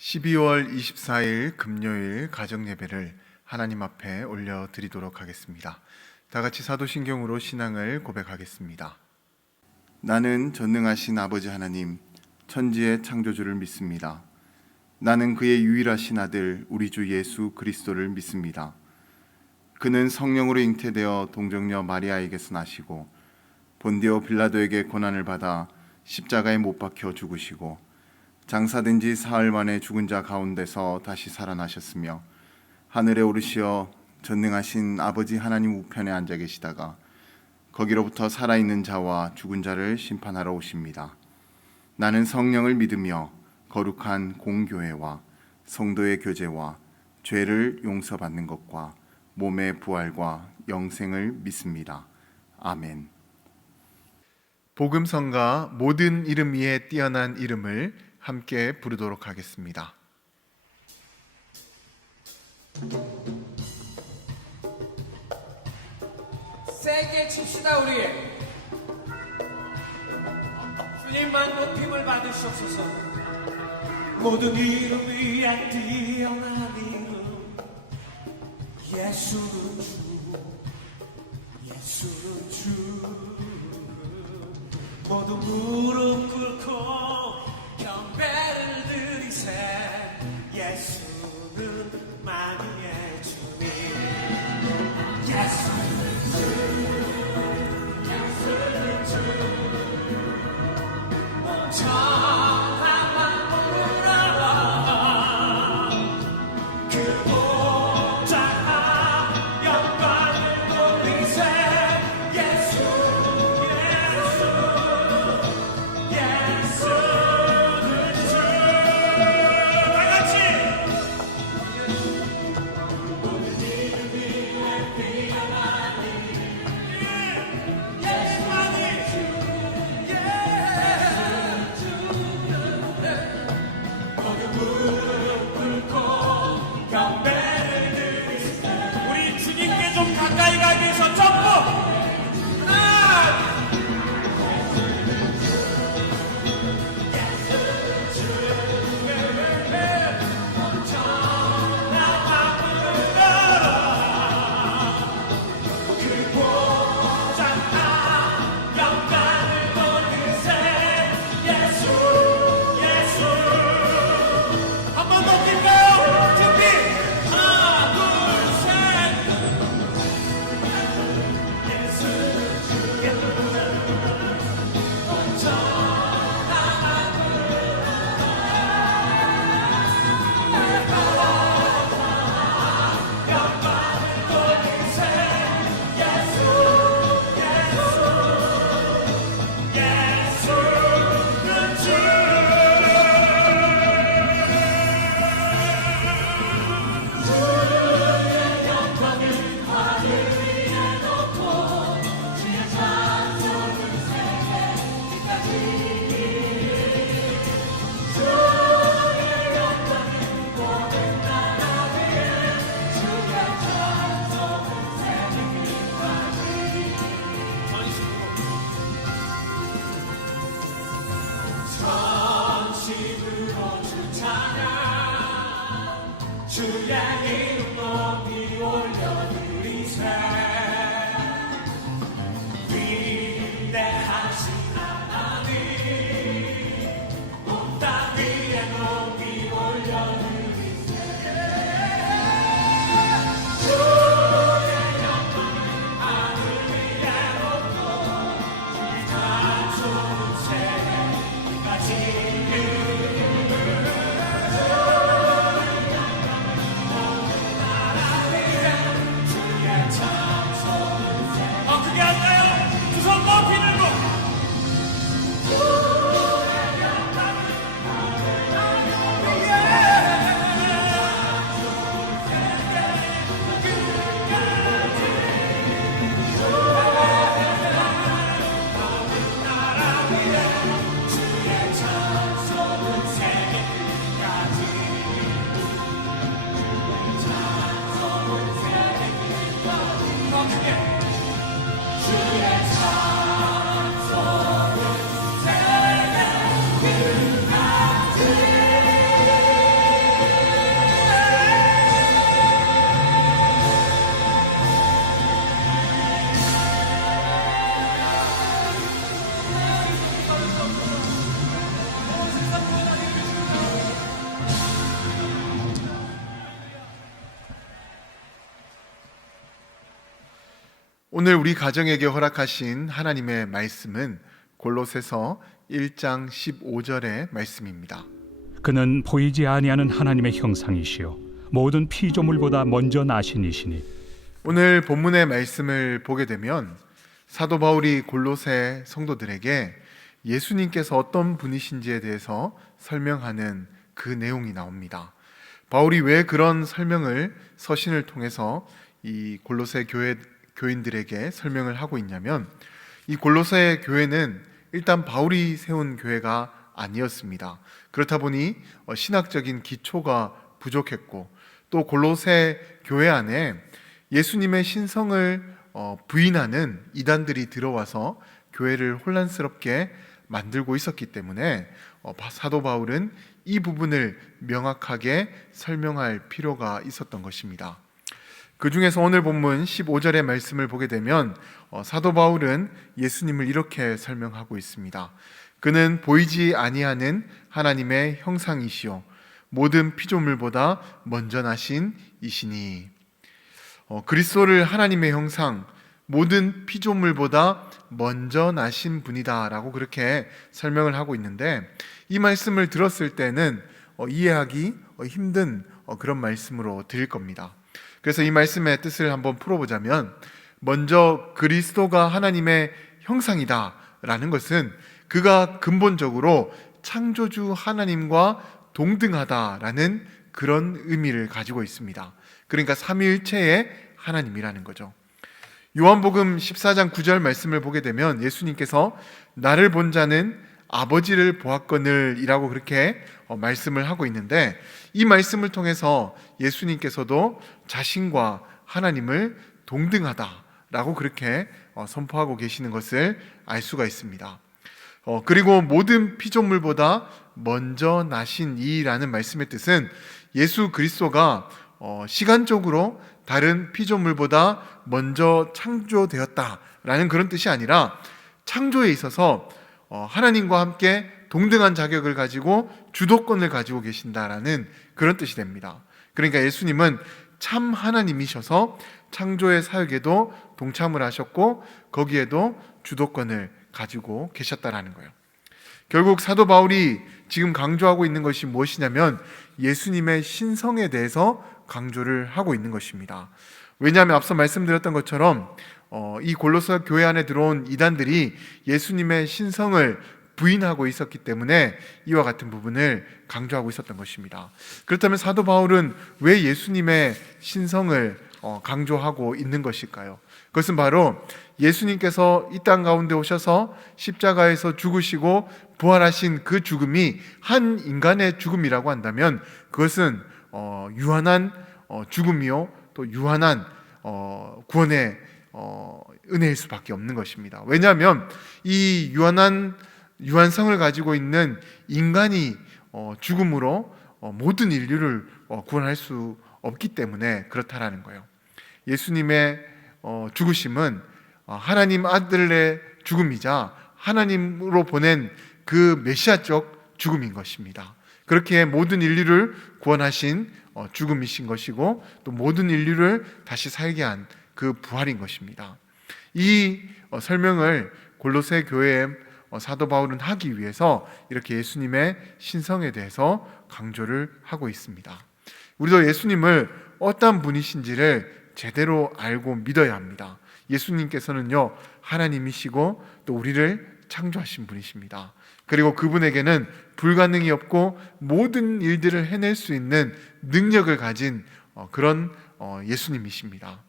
12월 24일 금요일 가정예배를 하나님 앞에 올려드리도록 하겠습니다. 다 같이 사도신경으로 신앙을 고백하겠습니다. 나는 전능하신 아버지 하나님, 천지의 창조주를 믿습니다. 나는 그의 유일하신 아들 우리 주 예수 그리스도를 믿습니다. 그는 성령으로 잉태되어 동정녀 마리아에게서 나시고 본디오 빌라도에게 고난을 받아 십자가에 못 박혀 죽으시고 장사된 지 사흘 만에 죽은 자 가운데서 다시 살아나셨으며 하늘에 오르시어 전능하신 아버지 하나님 우편에 앉아 계시다가 거기로부터 살아있는 자와 죽은 자를 심판하러 오십니다. 나는 성령을 믿으며 거룩한 공교회와 성도의 교제와 죄를 용서받는 것과 몸의 부활과 영생을 믿습니다. 아멘. 복음성가 모든 이름 위에 뛰어난 이름을 함께 부르도록 하겠습니다. 세게 칩시다. 우리 주님만 높임을 받으시옵소서. 모든 이름 위에 뛰어난 이름 예수는 주, 예수는 주. 모두 무릎 꿇고 경배를 드리세. 예수는 만유의 주님. 예수는 주, 예수는 주. 천하만 보라. 그 복장한 영광을 돌리세. 예수, 예수, 예수는 주. 다 같이. 모든 이름 위에 뛰어난 이름 예수만이 주, 모두 무릎 꿇고 경배를 드리세. 우리 주님께 좀 가까이 가기 위해서 점프. 하나. 전심으로 주 찬양 주의 이름 높이 올려드리세. 위대하신 하나님 온 땅 위에 높이 올려드리세. 주의 영광을 하늘 위에 놓고 주의 찬송을 새까지 주의 찬송 오늘 우리 가정에게 허락하신 하나님의 말씀은 골로새서 1장 15절의 말씀입니다. 그는 보이지 아니하는 하나님의 형상이시요 모든 피조물보다 먼저 나신 이시니. 오늘 본문의 말씀을 보게 되면 사도 바울이 골로새 성도들에게 예수님께서 어떤 분이신지에 대해서 설명하는 그 내용이 나옵니다. 바울이 왜 그런 설명을 서신을 통해서 이 골로새 교인들에게 설명을 하고 있냐면, 이 골로새 교회는 일단 바울이 세운 교회가 아니었습니다. 그렇다 보니 신학적인 기초가 부족했고, 또 골로새 교회 안에 예수님의 신성을 부인하는 이단들이 들어와서 교회를 혼란스럽게 만들고 있었기 때문에 사도 바울은 이 부분을 명확하게 설명할 필요가 있었던 것입니다. 그 중에서 오늘 본문 15절의 말씀을 보게 되면 사도 바울은 예수님을 이렇게 설명하고 있습니다. 그는 보이지 아니하는 하나님의 형상이시요 모든 피조물보다 먼저 나신 이시니. 그리스도를 하나님의 형상, 모든 피조물보다 먼저 나신 분이다라고 그렇게 설명을 하고 있는데, 이 말씀을 들었을 때는 이해하기 힘든 그런 말씀으로 들릴 겁니다. 그래서 이 말씀의 뜻을 한번 풀어보자면, 먼저 그리스도가 하나님의 형상이다라는 것은 그가 근본적으로 창조주 하나님과 동등하다라는 그런 의미를 가지고 있습니다. 그러니까 삼위일체의 하나님이라는 거죠. 요한복음 14장 9절 말씀을 보게 되면 예수님께서 나를 본 자는 아버지를 보았거늘 이라고 그렇게 말씀을 하고 있는데, 이 말씀을 통해서 예수님께서도 자신과 하나님을 동등하다라고 그렇게 선포하고 계시는 것을 알 수가 있습니다. 그리고 모든 피조물보다 먼저 나신 이라는 말씀의 뜻은 예수 그리스도가 시간적으로 다른 피조물보다 먼저 창조되었다라는 그런 뜻이 아니라 창조에 있어서 하나님과 함께 동등한 자격을 가지고 주도권을 가지고 계신다라는 그런 뜻이 됩니다. 그러니까 예수님은 참 하나님이셔서 창조의 사역에도 동참을 하셨고 거기에도 주도권을 가지고 계셨다라는 거예요. 결국 사도 바울이 지금 강조하고 있는 것이 무엇이냐면 예수님의 신성에 대해서 강조를 하고 있는 것입니다. 왜냐하면 앞서 말씀드렸던 것처럼 이 골로새 교회 안에 들어온 이단들이 예수님의 신성을 부인하고 있었기 때문에 이와 같은 부분을 강조하고 있었던 것입니다. 그렇다면 사도 바울은 왜 예수님의 신성을 강조하고 있는 것일까요? 그것은 바로 예수님께서 이 땅 가운데 오셔서 십자가에서 죽으시고 부활하신 그 죽음이 한 인간의 죽음이라고 한다면 그것은 유한한 죽음이요 또 유한한 구원의 은혜일 수밖에 없는 것입니다. 왜냐하면 이 유한성을 가지고 있는 인간이 죽음으로 모든 인류를 구원할 수 없기 때문에 그렇다라는 거예요. 예수님의 죽으심은 하나님 아들의 죽음이자 하나님으로 보낸 그 메시아적 죽음인 것입니다. 그렇게 모든 인류를 구원하신 죽음이신 것이고 또 모든 인류를 다시 살게 한 그 부활인 것입니다. 이 설명을 골로새 교회에 사도 바울은 하기 위해서 이렇게 예수님의 신성에 대해서 강조를 하고 있습니다. 우리도 예수님을 어떤 분이신지를 제대로 알고 믿어야 합니다. 예수님께서는요 하나님이시고 또 우리를 창조하신 분이십니다. 그리고 그분에게는 불가능이 없고 모든 일들을 해낼 수 있는 능력을 가진 그런 예수님이십니다.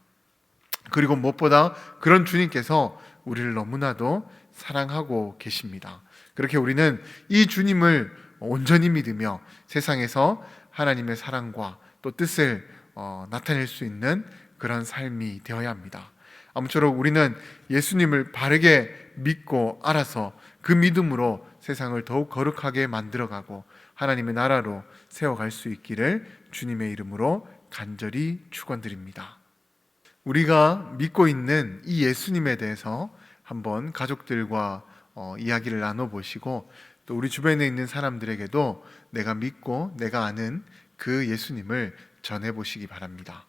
그리고 무엇보다 그런 주님께서 우리를 너무나도 사랑하고 계십니다. 그렇게 우리는 이 주님을 온전히 믿으며 세상에서 하나님의 사랑과 또 뜻을 나타낼 수 있는 그런 삶이 되어야 합니다. 아무쪼록 우리는 예수님을 바르게 믿고 알아서 그 믿음으로 세상을 더욱 거룩하게 만들어가고 하나님의 나라로 세워갈 수 있기를 주님의 이름으로 간절히 축원드립니다. 우리가 믿고 있는 이 예수님에 대해서 한번 가족들과 이야기를 나눠보시고 또 우리 주변에 있는 사람들에게도 내가 믿고 내가 아는 그 예수님을 전해보시기 바랍니다.